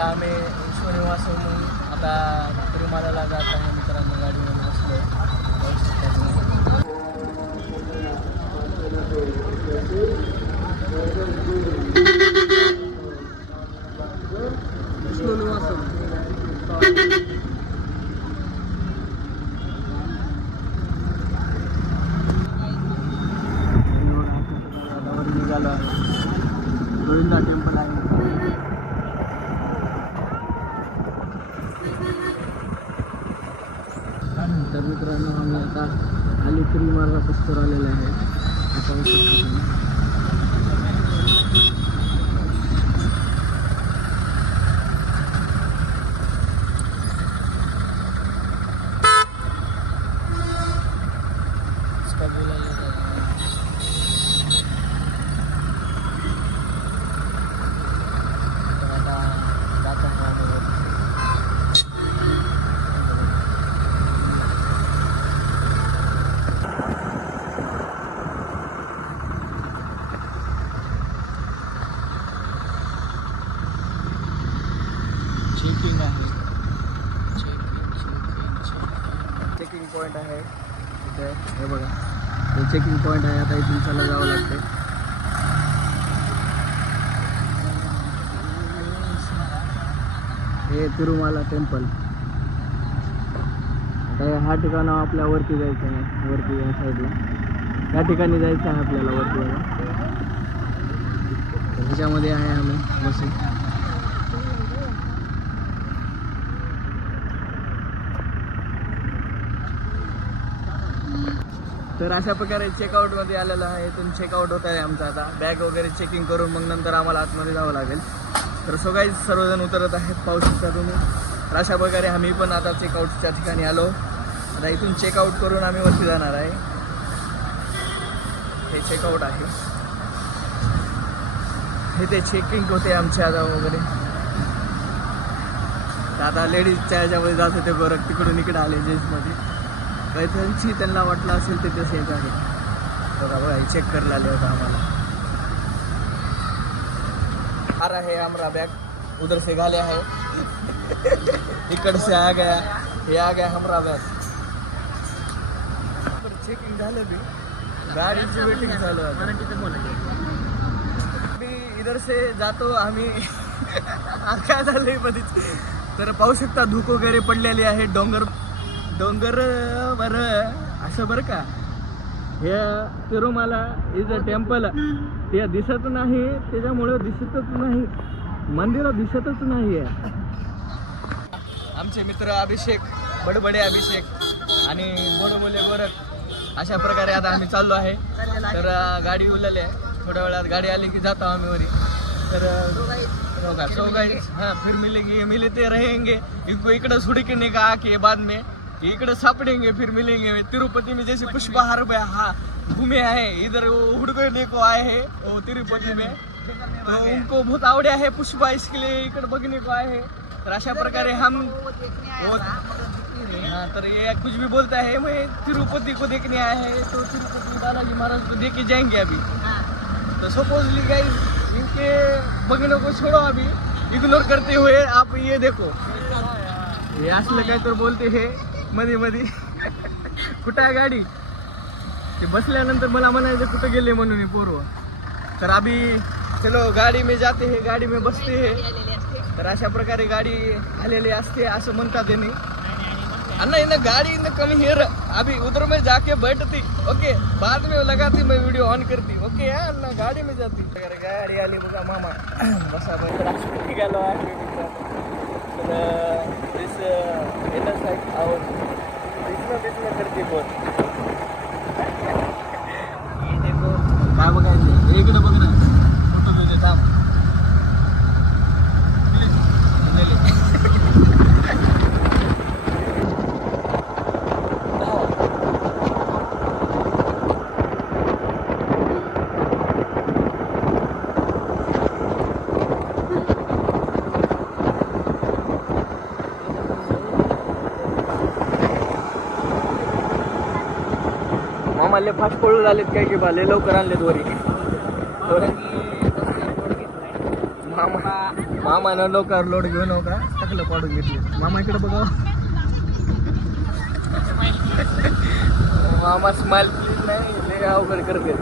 आता आम्ही ईश्वरीवासून आता तिरुमालाला जात आहे मित्रांनो, गाडीमध्ये निघालो आहे. गोविंदा टेम्पल आहे. तर मित्रांनो आम्ही आता तिरुमाला पस्तूर आलेला आहे. आता चेकिंग आहे. चेकिंग पॉईंट आहे इथे. हे बघा, हे चेकिंग पॉईंट आहे. आता इथून चला जावं लागते. हे तिरुमाला टेम्पल. आता हा ठिकाण आपल्या वरती जायचं आहे. वरती या साईडला या ठिकाणी जायचं आहे आपल्याला वरती. ह्याच्यामध्ये आहे आम्ही बसून. तर अशा प्रकारे चेकआउटमध्ये आलेलं आहे. इथून चेकआउट होत आहे आमचं. आता बॅग वगैरे चेकिंग करून मग नंतर आम्हाला आतमध्ये जावं लागेल. तर सो गाईज सर्वजण उतरत आहेत, पाहू शकता तुम्ही. तर अशा प्रकारे आम्ही पण आता चेकआउटच्या ठिकाणी आलो. आता इथून चेकआउट करून आम्ही वरती जाणार आहे. हे चेकआउट आहे. हे ते चेकिंग होते आमच्या आता वगैरे. तर आता लेडीजच्या ह्याच्यामध्ये जात होते गोरख, तिकडून इकडे आले जेंट्समध्ये. काही त्यांना वाटलं असेल ते तसे येत आहे. बघा बघा, हे चेक करायला आले होता आम्हाला. आ रहा है हमारा बैग, उधर से गाले है, इकड़ से आ गया, ये आ गया हमारा बैग. चेकिंग झालं बी, गाडीची वेटिंग चालू आहे. इधर से जातो आम्ही. काय झालंय मध्येच. तर पाहू शकता धूक वगैरे पडलेली आहे. डोंगर बरं असं बरं का. हे तिरुमाला इज अ टेम्पल. ते दिसत नाही, त्याच्यामुळे दिसतच नाही. मंदिर दिसतच नाही आहे. आमचे मित्र अभिषेक, बडबडे अभिषेक आणि बोडबोले गोरख, अशा प्रकारे आता आम्ही चाललो आहे. तर गाडी उलली आहे. थोड्या वेळात गाडी आली की जातो आम्ही वरी. तर सो गाइस, हाँ फिर मिलते रहेंगे. इनको इकडे सुड़कने का आके बाद में इकडे सापड़ेंगे, फिर मिलेंगे. तिरुपति में जैसे पुष्पहार घूमे हैं, इधर वो हुडकने को आए हैं वो तिरुपति में. तो उनको बहुत आवड़े है पुष्पा, इसके लिए इकडे बघने को आए हैं. तर अशा प्रकारे हम हाँ, तर ये कुछ भी बोलता है मैं तिरुपति को देखने आए हैं. तो तिरुपति बालाजी महाराज को देख के जाएंगे अभी. तो सपोजली गाइस, इनके बघने को छोड़ो, अभी इग्नोर करते हुए आप ये देखो. हे असलं काय तर बोलते हे मध्ये मध्ये. कुठं आहे गाडी. ते बसल्यानंतर मला म्हणायचं कुठं गेले म्हणून पोरव. तर अभी चलो गाडी में जाते हैं, गाडी में बसते हैं. तर अशा प्रकारे गाडी आलेली असते असं म्हणतात त्यांनी. अन्ना इन गाड़ी इन कम हियर, अभी उधर में जाके बैठती. ओके, बाद में लगाती, मैं वीडियो ऑन करती. ओके यार, अन्ना गाड़ी में जाती. गाडी आली बघा मामा. बसा बसा निघालो आहे. तर दिस येणं साईड आहोत. दिसणं करते बोल. हे देखो काय बघायचं. इकडे बघ ना, फोटो तुझे थांब. मामाले फास्ट पळून आलेत काय की बाले, लवकर आणलेत वरी. मामा मामानं लोकांवर लोड घेऊ नका टाकलं पाडून घेतली मामा इकडे बघा मामा स्माइल प्लीज नाही लय अवघड करते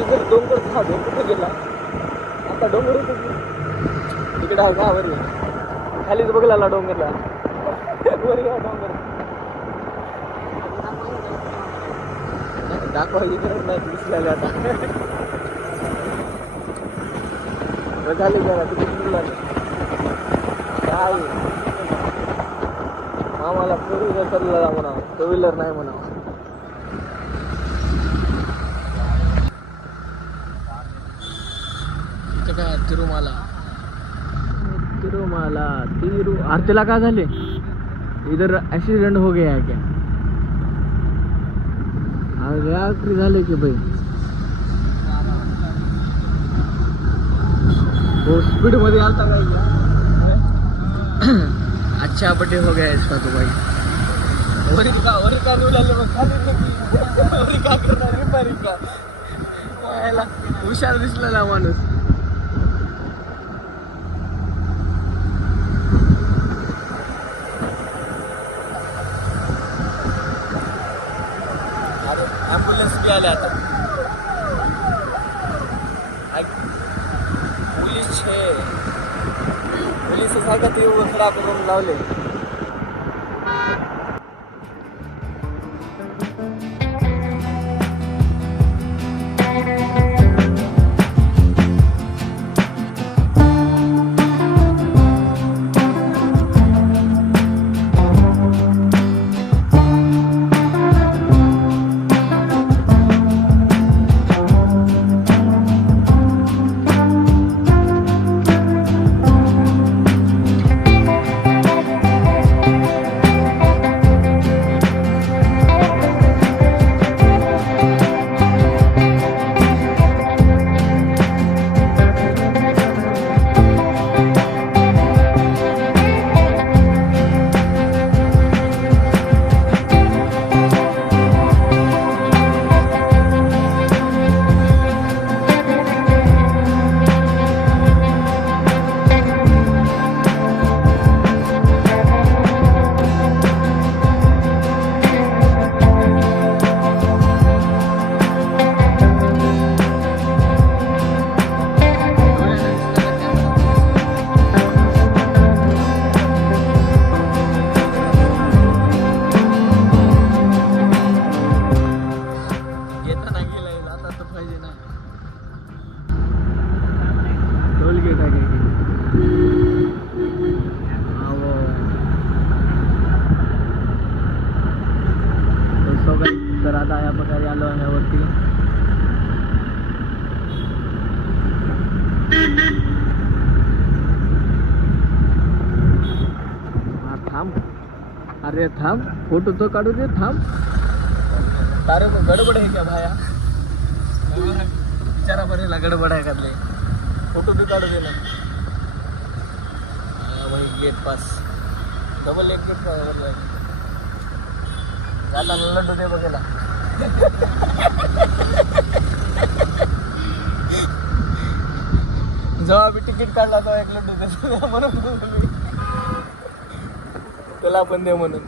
इधर डोंगर था कुठे गेला आता डोंगर होतो तिकडे हा वर खालीच बघला डोंगरला वर या डोंगर दाखवायची गरज नाही दिसलेले आता झाले जरा तिथे काय आम्हाला फोर व्हीलर चालला म्हणा टू व्हीलर नाही म्हणा तिरुमाला आरतीला काय झाले इधर एक्सीडेंट हो गया है क्या आखिरी झाले की भाई वो स्पीड मध्ये आता काय अच्छा बर्थडे हो गया इसका तो भाई और का निवडले मग खाली का करणार रिपेअरिंग का हुशार दिसलेला माणूस एम्बुलन्स भी आले आता पोलीस आहे का ते खडा करून लावले तर आता या प्रकारे आलो आहे वरती थांब अरे थांब फोटो तो काढू दे थांब तारे को गडबड है क्या भाया बिचारा बरेला गडबड है करले फोटो भी काढू दे ना वही गेट पास डबल एक गेट जाताना लड्डू दे बघायला. जेव्हा आम्ही तिकीट काढला तेव्हा एक लड्डू देतो म्हणून मी त्याला पण दे म्हणून.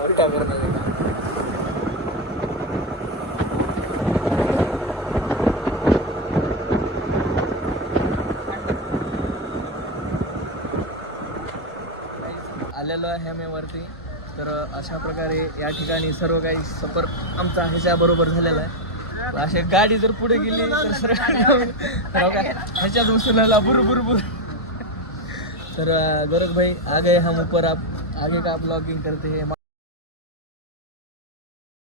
और क्या करना है. आलेलो आहे मी वरती. तर अशा प्रकारे या ठिकाणी सर्व काही सफर आमचा ह्याच्याबरोबर झालेला आहे. अशी गाडी जर पुढे गेली तर सरळ ह्याच्यात उचलायला बुर बुर बुर. तर गोरख भाई आ गए हम ऊपर, आप आगे का ब्लॉगिंग करते हैं.